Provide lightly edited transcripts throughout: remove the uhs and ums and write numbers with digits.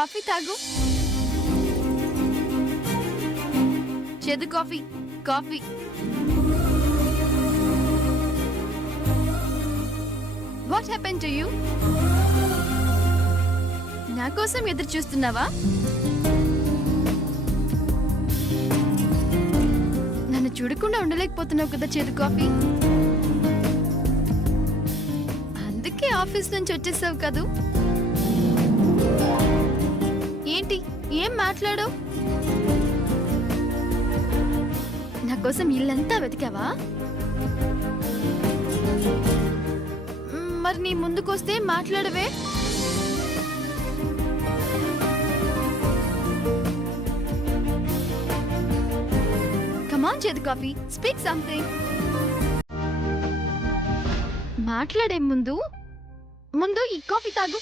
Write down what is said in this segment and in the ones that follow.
Coffee తాగు. చేదు coffee. Coffee. What happen to you? నా కోసం ఎదురు చూస్తున్నావా? నన్ను చూడకుండా ఉండలేకపోతున్నావు కదా చేదు కాఫీ. అందుకే ఆఫీస్ నుంచి వచ్చేసావు కదూ. ఏంటి ఏం మాట్లాడవు? నా కోసం ఇల్లంతా వెతికావా? మరి నీ ముందుకొస్తే మాట్లాడవే. Come on, చేదు కాఫీ, స్పీక్ సంథింగ్. మాట్లాడే ముందు ఈ కాఫీ తాగు.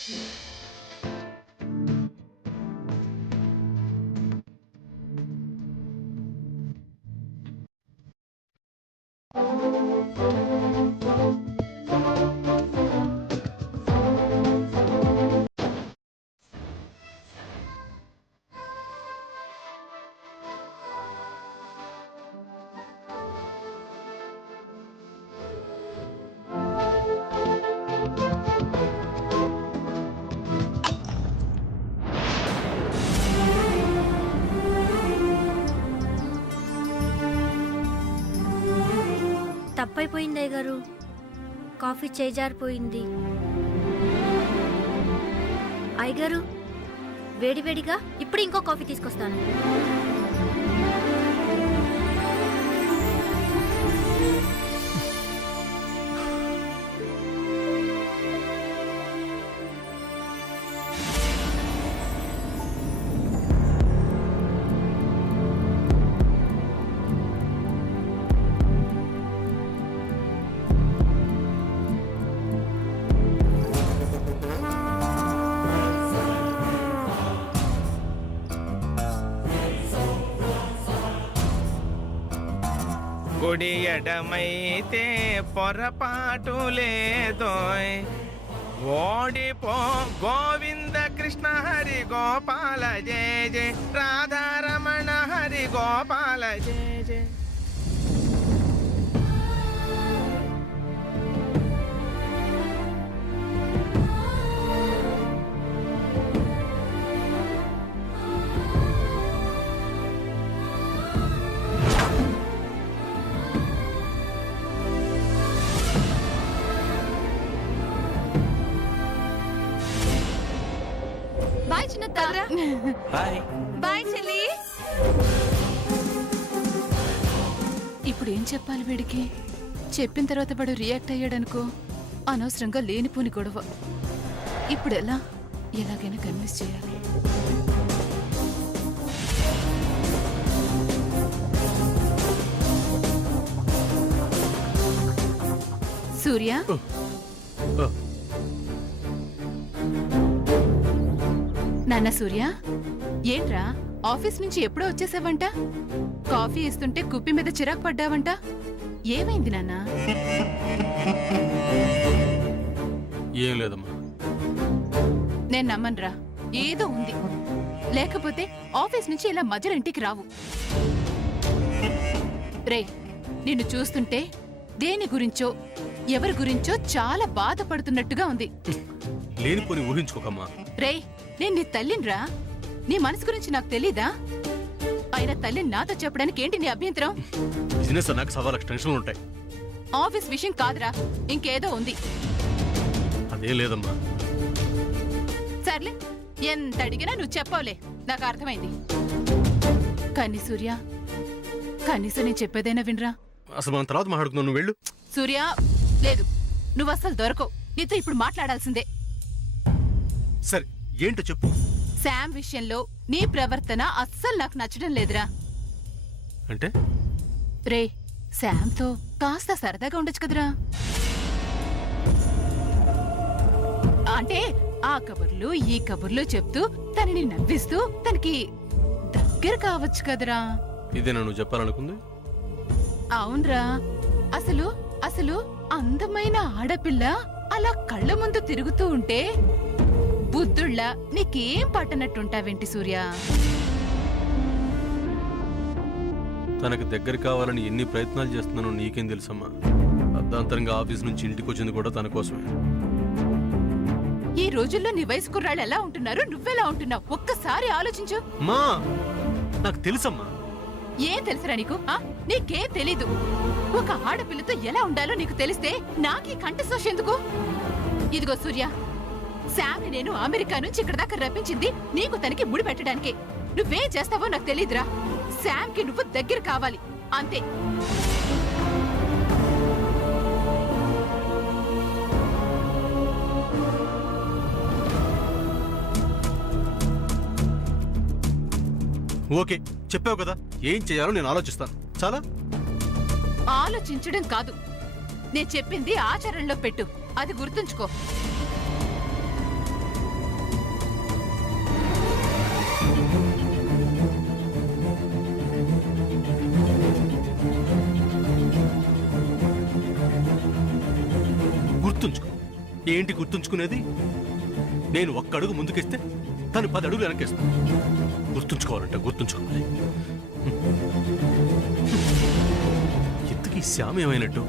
తప్పైపోయింది అయ్యగారు, కాఫీ చేజారిపోయింది. అయ్యగారు వేడివేడిగా ఇప్పుడు ఇంకో కాఫీ తీసుకొస్తాను. గుడి ఎడమైతే పొరపాటు లేదోయ్. ఓడిపో గోవింద కృష్ణ హరి గోపాల జయ జయ, రాధారమణ హరి గోపాల జయ జయ. బాయ్ చిన్నత్త. బాయ్ బాయ్ చెల్లి. ఇప్పుడు ఏం చెప్పాలి వీడికి? చెప్పిన తర్వాత వాడు రియాక్ట్ అయ్యాడనుకో, అనవసరంగా లేనిపోని గొడవ. ఇప్పుడు ఎలాగైనా కన్విన్స్ చేయాలి. సూర్య, నాన్న సూర్య, ఏంట్రా ఆఫీస్ నుంచి ఎప్పుడో వచ్చేసావంట? కాఫీ ఇస్తుంటే కుప్పి మీద చిరాకు పడ్డావంట. ఏమైంది నాన్న? ఏం లేదమ్మా. నేను నమ్మనురా, ఏదో ఉంది. లేకపోతే ఆఫీస్ నుంచి ఇలా మధ్యలో ఇంటికి రావు. రే, నిన్ను చూస్తుంటే దేని గురించో ఎవరి గురించో చాలా బాధపడుతున్నట్టుగా ఉంది. లేనిపోని ఊహించుకోకమ్మా. రే, నేను నీ తల్లినిరా. నీ మనసు గురించి నాకు తెలీదా? అయినా తల్లిని నాతో చెప్పడానికి ఏంటి నీ అభ్యంతరం? బిజినెస్ అన్నాక సవా లక్ష టెన్షన్లు ఉంటాయి. ఆఫీస్ విషయం కాదురా, ఇంకేదో ఉంది. అదే లేదమ్మా. సర్లే, ఎంత అడిగినా నువ్వు చెప్పవులే, నాకు అర్థమైంది. కానీ సూర్య, కనీసం నేను చెప్పేదైనా వినరా? అసలు మనం తర్వాత మాట్లాడుకుందాం, నువ్వు వెళ్ళు. సూర్య, లేదు, నువ్వు అసలు దొరకవు. నీతో ఇప్పుడు మాట్లాడాల్సిందే. సరే, ఏంటో చెప్పు. శామ్ విషయంలో నీ ప్రవర్తన అస్సలు నాకు నచ్చడం లేదురా. అంటే? రే, శామ్తో కాస్త సరదాగా ఉండొచ్చు కదరా. అంటే ఆ కబుర్లు ఈ కబుర్లు చెప్తూ తనని నవ్విస్తూ తనకి దగ్గర కావచ్చు కదరా. ఇదేనా నువ్వు చెప్పాలనుకుంది? అవునరా. అసలు అసలు అందమైన ఆడపిల్ల అలా కళ్ళ ముందు తిరుగుతూ ఉంటే బుద్ధుళ్ళ నీకేం పట్టనట్టుంటావేంటి సూర్య? తనకు దగ్గర కావాలని ఎన్ని ప్రయత్నాలు చేస్తున్నానో నీకేం తెలుసమ్మా? అర్ధాంతరంగా ఆఫీస్ నుంచి ఇంటికి వచ్చింది కూడా తన కోసమే. ఈ రోజుల్లో నీ వయసు కుర్రాళ్ళు ఎలా ఉంటున్నారు, నువ్వెలా ఉంటున్నావు ఒక్కసారి ఆలోచించు. మా నాకు తెలుసమ్మా. ఏం తెలుసురా నీకు? నీకేం తెలీదు. ఒక ఆడపిల్లతో ఎలా ఉండాలో నీకు తెలిస్తే నాకీ కంఠశోష ఎందుకు? ఇదిగో సూర్య, శామ్ని నేను అమెరికా నుంచి ఇక్కడ దాకా రప్పించింది నీకు తనకి ముడి పెట్టడానికి. నువ్వేం చేస్తావో నాకు తెలీదురా. శామ్కి నువ్వు దగ్గర కావాలి అంతే. ఓకే, చెప్పావు కదా, ఏం చేయాలో నేను ఆలోచిస్తాను. చాలా ఆలోచించడం కాదు, నేను చెప్పింది ఆచరణలో పెట్టు. అది గుర్తుంచుకో. గుర్తుంచుకో. ఏంటి గుర్తుంచుకునేది? నేను ఒక్క అడుగు ముందుకేస్తే తను 10 అడుగులు వెనకేస్తాను. గుర్తుంచుకోవాలంటే గుర్తుంచుకోవాలి. ఇంతకీ శ్యామ్ ఏమైనట్టు?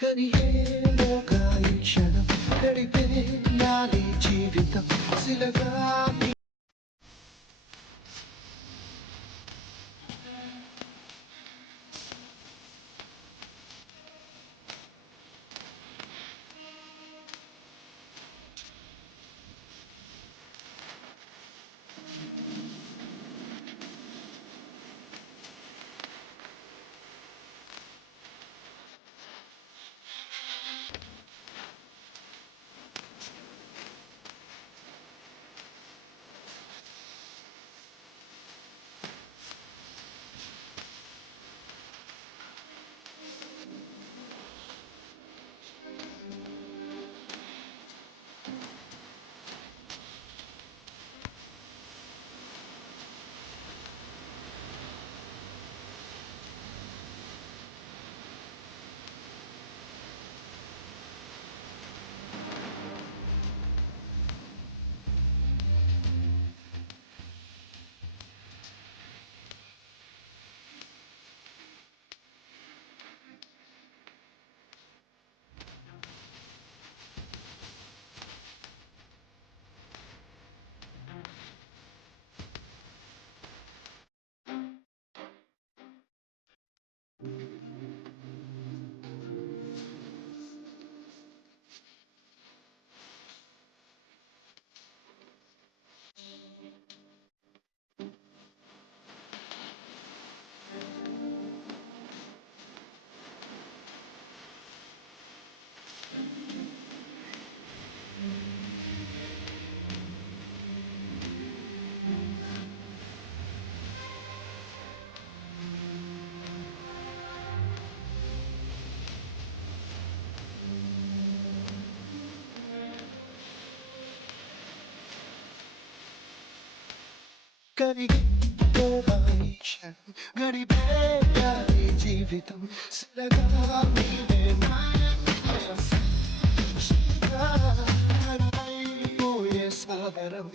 కనిహేలోగా ఈ క్షణం గడిపే నాని జీవితం శిలగా గడిపేయడం గడిపేయాలి జీవితం సిరగానే పోయే సాగరం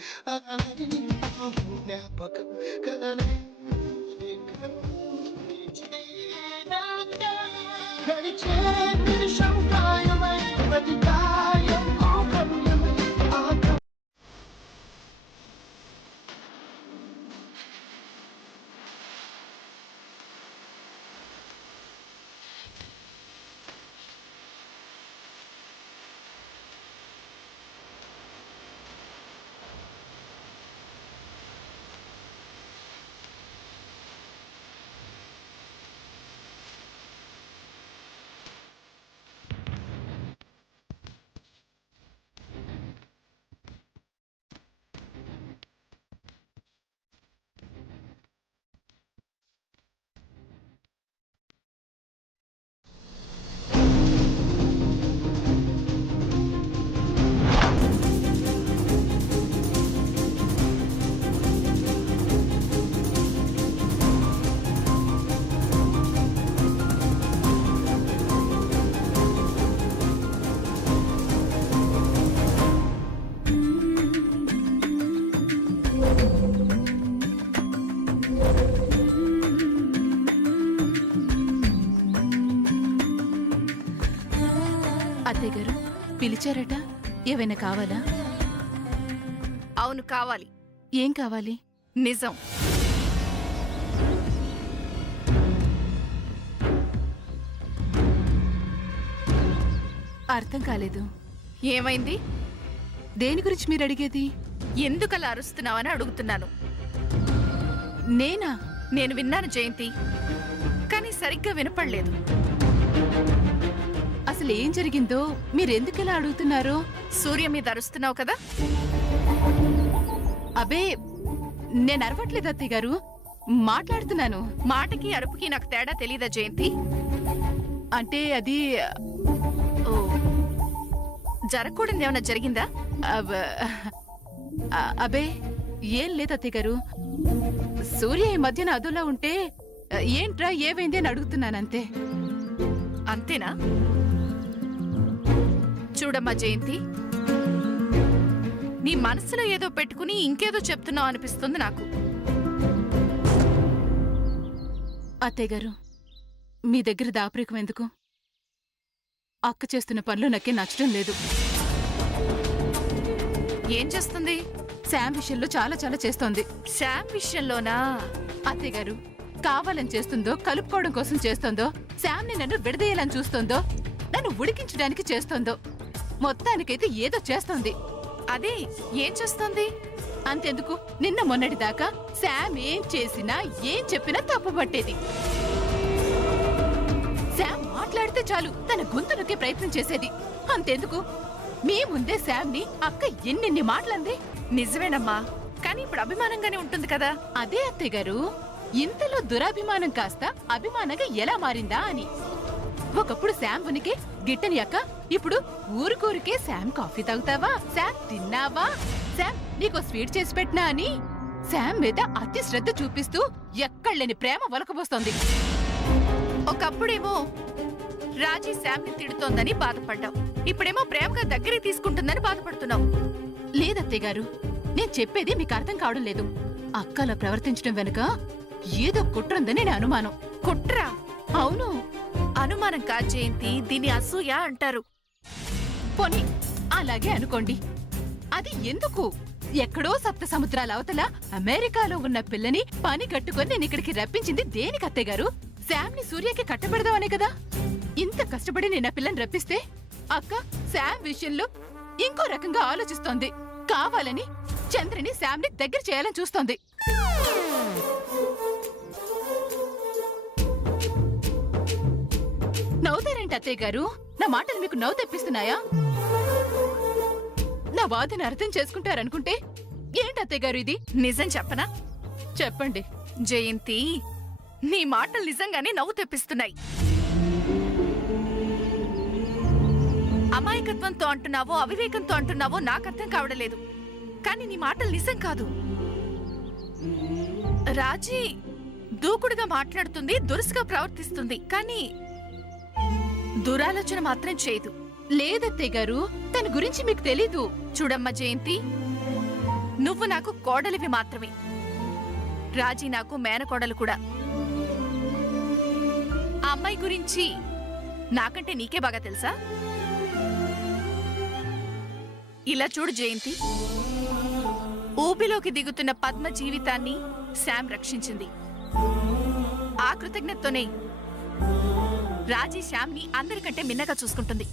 జ్ఞాపకం కలనే గడిచే నిమిషం గాయమై ప్రతి గాయం గమ్యమై అత్తయ్య గారు పిలిచారట, ఏమైనా కావాలా? అవును కావాలి. ఏం కావాలి? నిజం. అర్థం కాలేదు. ఏమైంది? దేని గురించి మీరు అడిగేది? ఎందుకలా అరుస్తున్నావని అడుగుతున్నాను. నేనా? నేను విన్నాను జయంతి, కానీ సరిగ్గా వినపడలేదు. అసలు ఏం జరిగిందో మీరెందుకెలా అడుగుతున్నారో? సూర్య మీద అరుస్తున్నావు కదా? అబే, నేను అరవట్లేదు అత్తయ్య గారు, మాట్లాడుతున్నాను. మాటకి అరుపుకి నాకు తేడా తెలీదా జయంతి? అంటే అది ఓ, జరగకూడదు ఏమైనా జరిగిందా? అబే ఏం లేదు అత్తయ్య గారు. సూర్య ఈ మధ్యన అదులా ఉంటే ఏంట్రా ఏమైంది అని అడుగుతున్నానంతే. అంతేనా? చూడమ్మా జయంతి, నీ మనసులో ఏదో పెట్టుకుని ఇంకేదో చెప్తున్నావు అనిపిస్తుంది నాకు. అత్తయ్య గారు, మీ దగ్గర దాపరికం ఎందుకు? అక్క చేస్తున్న పనులు నాకే నచ్చడం లేదు. ఏం చేస్తుంది? శామ్ విషయంలో చాలా చాలా చేస్తోంది. శామ్ విషయంలోనా? అత్తయ్య గారు, కావాలని చేస్తుందో, కలుపుకోవడం కోసం చేస్తోందో, శామ్ని నన్ను విడదీయాలని చూస్తోందో, నన్ను ఉడికించడానికి చేస్తోందో, మొత్తానికైతే ఏదో చేస్తోంది. అదే ఏం చేస్తుంది? అంతెందుకు, నిన్న మొన్నటిదాకా శామ్ ఏం చేసినా ఏం చెప్పినా తప్పుపట్టేది. శామ్ మాట్లాడితే చాలు తన గొంతు నొక్కే ప్రయత్నం చేసేది. అంతెందుకు, మీ ముందే శామ్ని అక్క ఎన్నెన్ని మాటలంది. నిజమేనమ్మా, కానీ ఇప్పుడు అభిమానంగానే ఉంటుంది కదా. అదే అత్తయ్య గారు, ఇంతలో దురాభిమానం కాస్త అభిమానంగా ఎలా మారిందా అని. ఒకప్పుడు శామ్ ఉనికి గిట్టని అక్క ఇప్పుడు ఊరుకూరికే శామ్ కాఫీ తాగుతావా, శామ్ తిన్నావా, శామ్ నీకో స్వీట్ చేసి పెట్టినా అని శామ్ మీద అతి శ్రద్ధ చూపిస్తూ ఎక్కడలేని ప్రేమ వలకబోస్తోంది. ఒకప్పుడేమో రాజీ శామ్ని తిడుతోందని బాధపడ్డావు, ఇప్పుడేమో ప్రేమగా దగ్గరికి తీసుకుంటుందని బాధపడుతున్నావు. లేదత్తయ్య గారు, నేను చెప్పేది మీకు అర్థం కావడం లేదు. అక్కలా ప్రవర్తించడం వెనుక ఏదో కుట్రుందని నేను అనుమానం. కుట్రా? అవును. అనుమానం కాదు జయంతి, దీన్ని అసూయ అంటారు. పోనీ అలాగే అనుకోండి. అది ఎందుకు? ఎక్కడో సప్త సముద్రాల అవతల అమెరికాలో ఉన్న పిల్లని పని కట్టుకొని నేను ఇక్కడికి రప్పించింది దేనికి అత్తయ్య గారు? శామ్ని సూర్యకి కట్టబెడదామనే కదా. ఇంత కష్టపడి నేను ఆ పిల్లని రప్పిస్తే అక్క శామ్ విషయంలో ఇంకో రకంగా ఆలోచిస్తోంది. కావాలని చంద్రని శామ్ని దగ్గర చేయాలని చూస్తోంది. నవ్వుతారేంటి అత్తయ్య గారు? నా మాటలు మీకు నవ్వు తెప్పిస్తున్నాయా? నా బాధను అర్థం చేసుకుంటారనుకుంటే ఏంటి అత్తయ్య గారు ఇది? నిజం చెప్పనా? చెప్పండి. జయంతి, నీ మాటలు నిజంగానే నవ్వు తెప్పిస్తున్నాయి. అమాయకత్వంతో అంటున్నావో అవివేకంతో అంటున్నావో నాకు అర్థం కావడలేదు, కానీ నీ మాటలు నిజం కాదు. రాజీ దూకుడుగా మాట్లాడుతుంది, దురుసుగా ప్రవర్తిస్తుంది, కానీ దురాలోచన మాత్రం చేయదు. లేదత్తయ్య గారు, తన గురించి మీకు తెలీదు. చూడమ్మ జయంతి, నువ్వు నాకు కోడలివి మాత్రమే. రాజీ నాకు మేనకోడలు కూడా. ఆ అమ్మాయి గురించి నాకంటే నీకే బాగా తెలుసా? ఇలా చూడు జయంతి, ఊపిలోకి దిగుతున్న పద్మ జీవితాన్ని శామ్ రక్షించింది. ఆ కృతజ్ఞతతోనే రాజీ శ్యామ్ని అందరికంటే మిన్నగా చూసుకుంటుంది.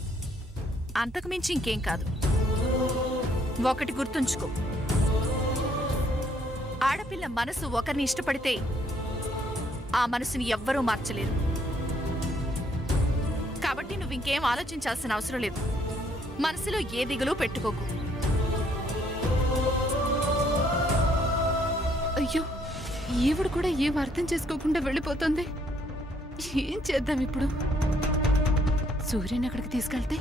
అంతకు మించి ఇంకేం కాదు. ఒకటి గుర్తుంచుకో, ఆడపిల్ల మనసు ఒకరిని ఇష్టపడితే ఆ మనసుని ఎవ్వరూ మార్చలేరు. కాబట్టి నువ్వు ఇంకేం ఆలోచించాల్సిన అవసరం లేదు. మనసులో ఏ దిగులు పెట్టుకోకు. అయ్యో, ఈవిడ కూడా ఏం అర్థం చేసుకోకుండా వెళ్ళిపోతుంది. ఏం చేద్దాం ఇప్పుడు? సూర్యని అక్కడికి తీసుకెళ్తే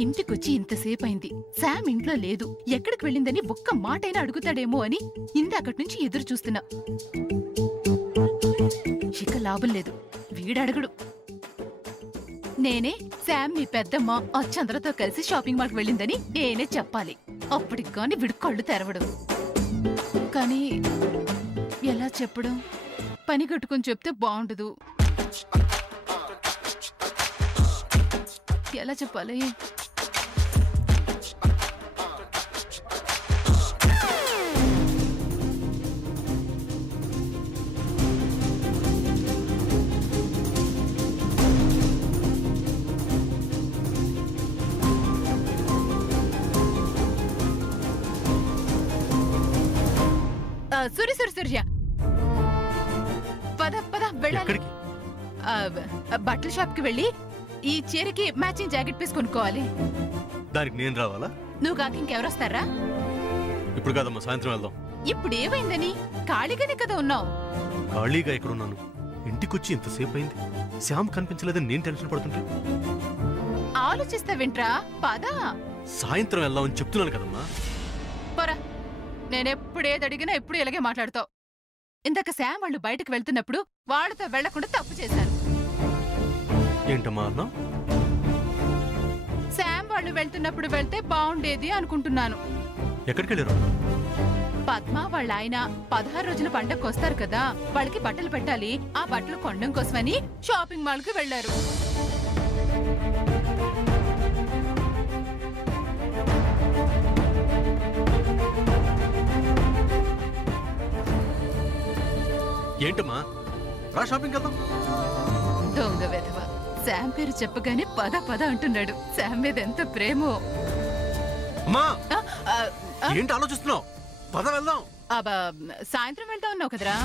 ఇంటికొచ్చి ఇంతసేపు అయింది. శామ్ ఇంట్లో లేదు. ఎక్కడికి వెళ్ళిందని ఒక్క మాటైనా అడుగుతాడేమో అని ఇందాకటి నుంచి ఎదురు చూస్తున్నా. ఇక లాభం లేదు, వీడడగడు. నేనే శామ్ మీ పెద్దమ్మ చంద్రతో కలిసి షాపింగ్ మాల్కి వెళ్ళిందని నేనే చెప్పాలి. అప్పటికి కాని వీడు కళ్ళు తెరవడు. కానీ ఎలా చెప్పడం? పని కట్టుకుని చెప్తే బాగుండదు. ఎలా చెప్పాలి? సూర్య పద పద వెళ్ళాలి. ఎక్కడికి? బట్టల షాప్ కి వెళ్ళి ఈ చీరకి మ్యాచింగ్ జాకెట్ పీస్ కొనుక్కోవాలి. దానికి నేను రావాలా? నువ్వు కాక ఇంకెవరొస్తారా? ఇప్పుడు కాదమ్మా, సాయంత్రం వెళ్దాం. ఇప్పుడు ఏమైందని? ఖాళీగానే కదా ఉన్నావు. ఖాళీగా ఎక్కడున్నాను? ఇంటికొచ్చి ఇంతసేపు అయింది, శ్యామ్ కనిపించలేదని నేను టెన్షన్ పడుతుంటే. ఆలోచిస్తావేంట్రా? పదా సాయంత్రం వెళ్దామని చెప్తున్నాను కదమ్మా. పోరా, నేనెప్పుడేది అడిగినా ఎప్పుడు ఇలాగే మాట్లాడతావు. ఇందాక శామ్ వాళ్ళు బయటకు వెళ్తున్నప్పుడు వాళ్ళతో వెళ్లకుండా తప్పు చేశాను. ఏంటమ్మా అన్నా? శామ్ వాళ్ళు వెళ్తున్నప్పుడు వెళ్తే బాగుండేది అనుకుంటున్నాను. ఎక్కడికి వెళ్ళారు? పద్మ వాళ్ళ ఆయన 16 రోజుల పండగకు వస్తారు కదా, వాళ్ళకి బట్టలు పెట్టాలి. ఆ బట్టలు కొనడం కోసమని షాపింగ్ మాల్ కి వెళ్లారు. ఏంటమ్మా, రా షాపింగ్ వెళ్దాం. దొంగ వెధవ, శామ్ పేరు చెప్పగానే పద పద అంటున్నాడు. శామ్ మీద ఎంత ప్రేమో. అమ్మా, ఆ, ఆ, ఆ, ఏంటి ఆలోచిస్తున్నావు? పద వెళ్దాం. సాయంత్రం వెళ్తా ఉన్నావు కదరా.